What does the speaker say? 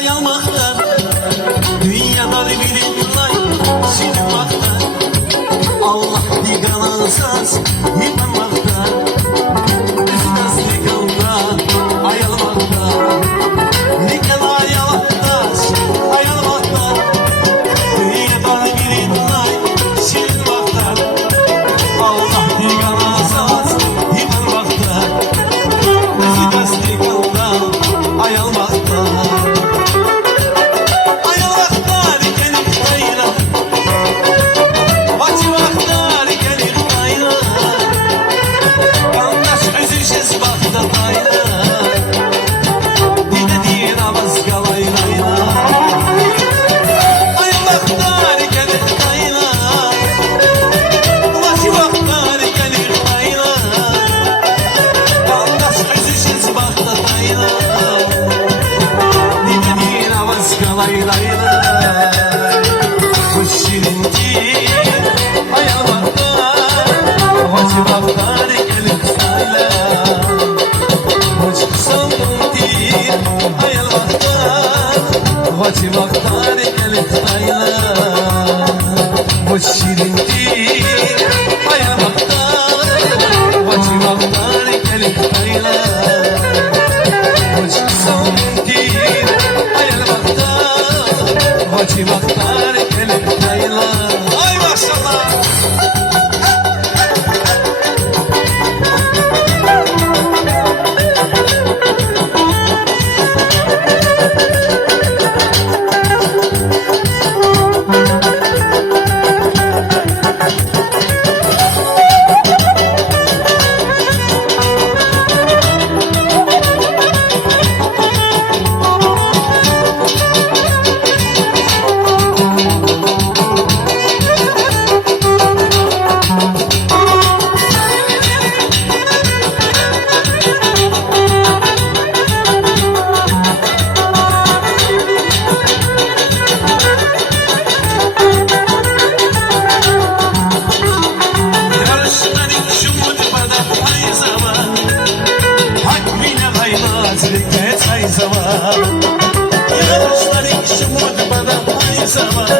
ayalmaktan, dünyadan bilinmay silmaktan, Allah diganasız yıkanmaktan, üstaz yıkılda ayalmaktan, nikan ayalaktas ayalmaktan, dünyadan bilinmay silmaktan, Allah diganasız yıkanmaktan, üstaz yıkılda ayalmaktan. Lay lay lay, kuş şirinci ayağımda, vacibaklar gelip sayla. Kuş sandı ayağımda, vacibaklar gelip sayla. Kuş şirinci ayağımda, vacibaklar gelip sayla. Kuş sandı ayağımda, vacibaklar gelip sayla. Ay maşallah. Yarışlar ikisi mutbada ay zaman.